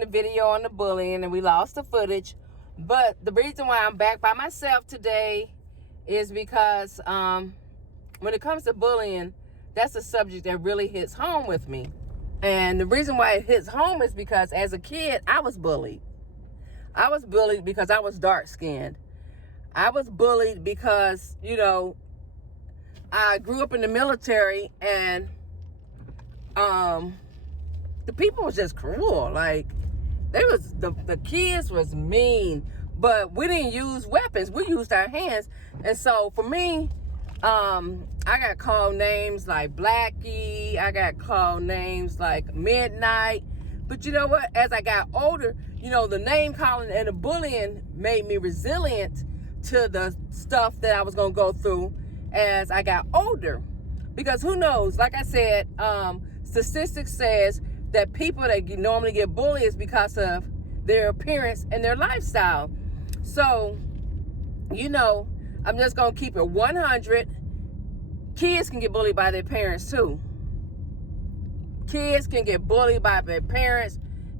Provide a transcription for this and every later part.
doing the video on the bullying and we lost the footage. But the reason why I'm back by myself today is because when it comes to bullying, that's a subject that really hits home with me. And the reason why it hits home is because as a kid, I was bullied. I was bullied because I was dark-skinned. I was bullied because, you know, I grew up in the military and the people was just cruel. Like, the kids was mean, but we didn't use weapons. We used our hands. And so for me, I got called names like Blackie. I got called names like Midnight. But you know what? As I got older, you know, the name calling and the bullying made me resilient to the stuff that I was going to go through as I got older. Because who knows? Like I said, statistics says that people that normally get bullied is because of their appearance and their lifestyle. So, you know, I'm just going to keep it 100. Kids can get bullied by their parents too. Kids can get bullied by their parents,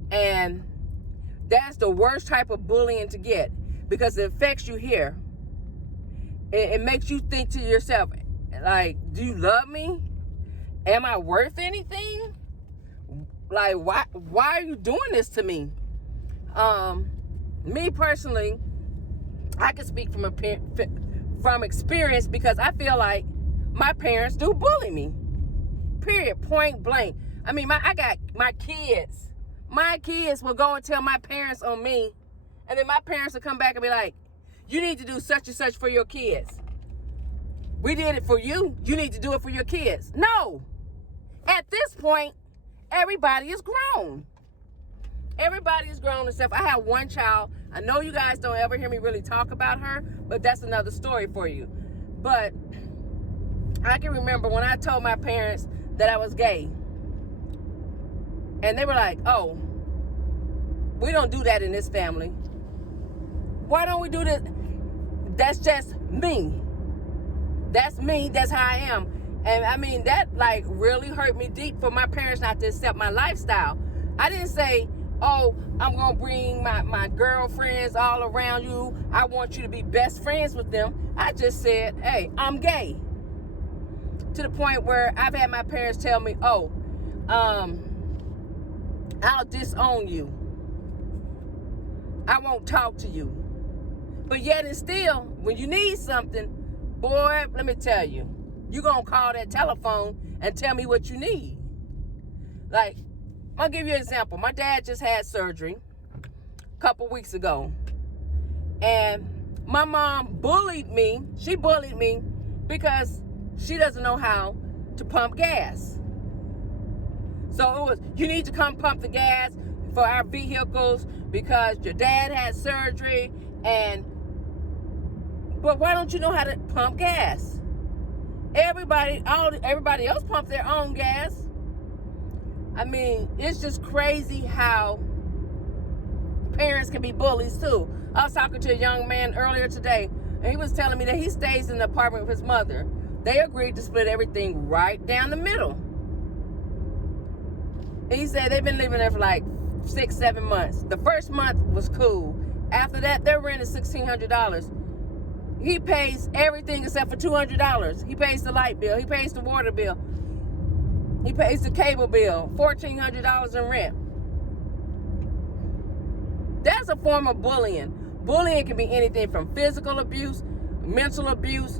and that's the worst type of bullying to get because it affects you here. It makes you think to yourself, like, do you love me? Am I worth anything? Like, why are you doing this to me? Me personally, I can speak from experience because I feel like my parents do bully me. Period. Point blank. I mean, I got my kids. My kids will go and tell my parents on me, and then my parents will come back and be like, you need to do such and such for your kids. We did it for you. You need to do it for your kids. No. At this point, everybody is grown. Everybody is grown except I have one child. I know you guys don't ever hear me really talk about her, but that's another story for you. But I can remember when I told my parents that I was gay. And they were like, oh, we don't do that in this family. Why don't we do this? That's just me. That's me. That's how I am. And I mean, that like really hurt me deep for my parents not to accept my lifestyle. I didn't say, oh, I'm going to bring my girlfriends all around you. I want you to be best friends with them. I just said, hey, I'm gay. To the point where I've had my parents tell me, oh, I'll disown you. I won't talk to you. But yet and still, when you need something, boy, let me tell you, you're going to call that telephone and tell me what you need. Like, I'll give you an example. My dad just had surgery a couple weeks ago. And my mom bullied me. She bullied me because she doesn't know how to pump gas. So it was, you need to come pump the gas for our vehicles because your dad had surgery. But why don't you know how to pump gas? Everybody else pump their own gas. I mean, it's just crazy how parents can be bullies too. I was talking to a young man earlier today, and he was telling me that he stays in the apartment with his mother. They agreed to split everything right down the middle. And he said they've been living there for like 6-7 months. The first month was cool. After that, their rent is $1,600. He pays everything except for $200. He pays the light bill. He pays the water bill. He pays the cable bill. $1,400 in rent. That's a form of bullying. Bullying can be anything from physical abuse, mental abuse,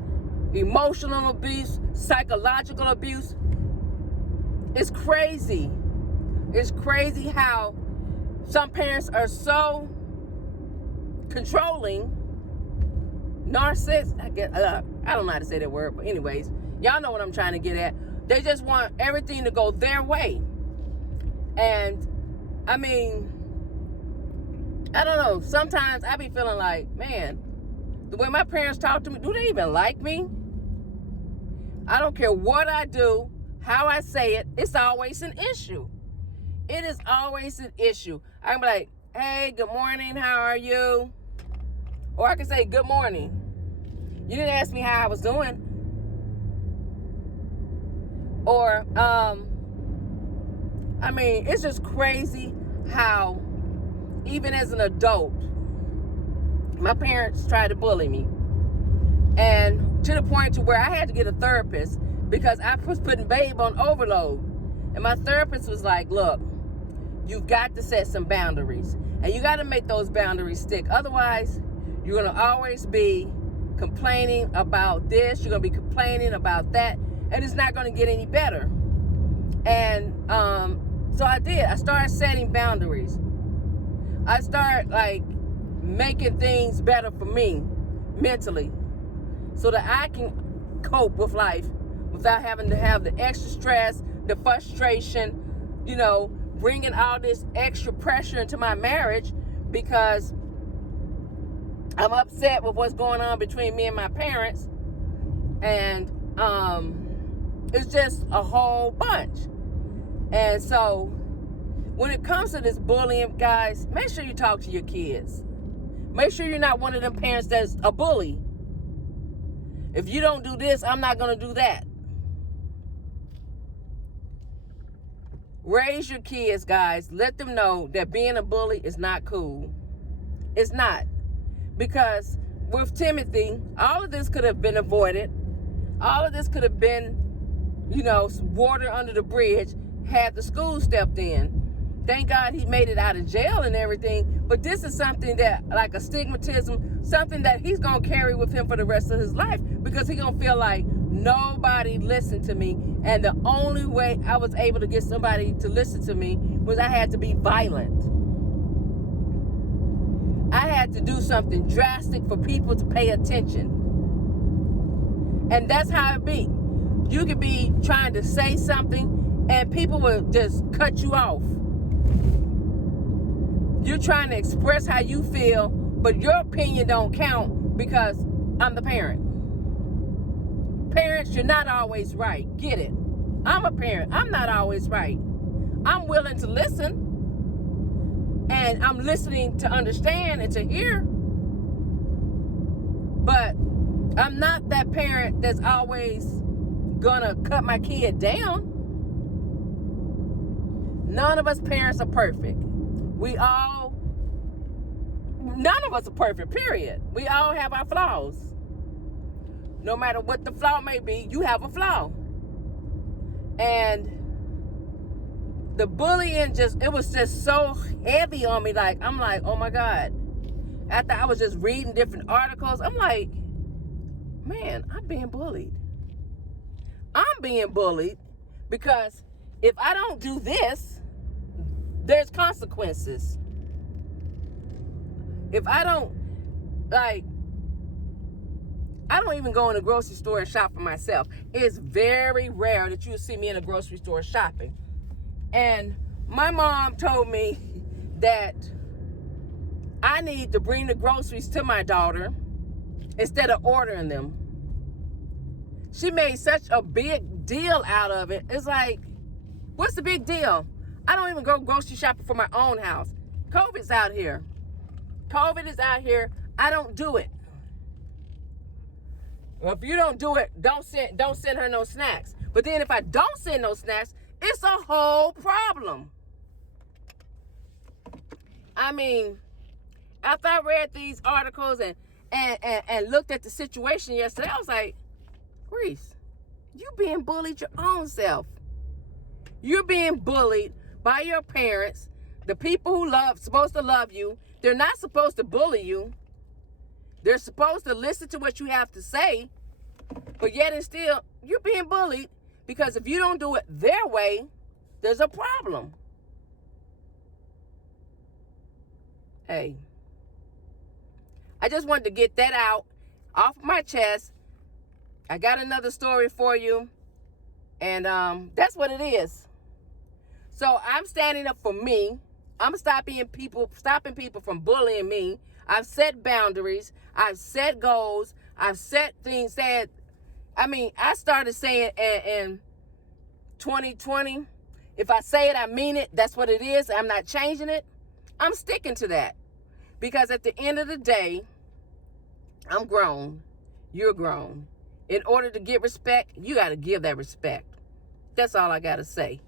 emotional abuse, psychological abuse. It's crazy. It's crazy how some parents are so controlling, narcissist. I don't know how to say that word, but anyways, y'all know what I'm trying to get at. They just want everything to go their way. And I mean, I don't know. Sometimes I be feeling like, man, the way my parents talk to me, do they even like me? I don't care what I do, how I say it, it's always an issue. It is always an issue. I can be like, hey, good morning, how are you? Or I can say, good morning. You didn't ask me how I was doing. Or, I mean, it's just crazy how even as an adult, my parents tried to bully me. And to the point to where I had to get a therapist because I was putting babe on overload. And my therapist was like, look, you've got to set some boundaries. And you got to make those boundaries stick. Otherwise, you're going to always be complaining about this. You're going to be complaining about that. And it's not going to get any better. And so I did. I started setting boundaries. I started like making things better for me mentally so that I can cope with life without having to have the extra stress, the frustration, you know, bringing all this extra pressure into my marriage because I'm upset with what's going on between me and my parents. And it's just a whole bunch. And so when it comes to this bullying, guys, make sure you talk to your kids. Make sure you're not one of them parents that's a bully. If you don't do this, I'm not going to do that. Raise your kids, guys. Let them know that being a bully is not cool. It's not. Because with Timothy, all of this could have been avoided. All of this could have been, you know, water under the bridge had the school stepped in. Thank God he made it out of jail and everything. But this is something that, like a stigmatism, something that he's going to carry with him for the rest of his life because he's going to feel like nobody listened to me. And the only way I was able to get somebody to listen to me was I had to be violent. I had to do something drastic for people to pay attention. And that's how it be. You could be trying to say something and people will just cut you off. You're trying to express how you feel, but your opinion don't count because I'm the parent. Parents, you're not always right. Get it? I'm a parent. I'm not always right. I'm willing to listen. And I'm listening to understand and to hear. But I'm not that parent that's always gonna cut my kid down. None of us parents are perfect. None of us are perfect, period. We all have our flaws. No matter what the flaw may be, you have a flaw. And the bullying it was just so heavy on me. Like, I'm like, oh my God. After I was just reading different articles, I'm like, man, I'm being bullied. I'm being bullied because if I don't do this, there's consequences. If I don't, I don't even go in a grocery store and shop for myself. It's very rare that you see me in a grocery store shopping. And my mom told me that I need to bring the groceries to my daughter instead of ordering them. She made such a big deal out of it. It's like, what's the big deal? I don't even go grocery shopping for my own house. COVID's out here. COVID is out here. I don't do it. Well, if you don't do it, don't send her no snacks. But then if I don't send no snacks, it's a whole problem. I mean, after I read these articles and looked at the situation yesterday, I was like, Reese, you being bullied your own self. You're being bullied by your parents, the people who supposed to love you. They're not supposed to bully you. They're supposed to listen to what you have to say, but yet and still, you're being bullied because if you don't do it their way, there's a problem. Hey, I just wanted to get that out off my chest. I got another story for you, and that's what it is. So I'm standing up for me. I'm stopping people from bullying me. I've set boundaries. I've set goals. I've set things that, I started saying in 2020, if I say it, I mean it. That's what it is. I'm not changing it. I'm sticking to that. Because at the end of the day, I'm grown. You're grown. In order to get respect, you got to give that respect. That's all I got to say.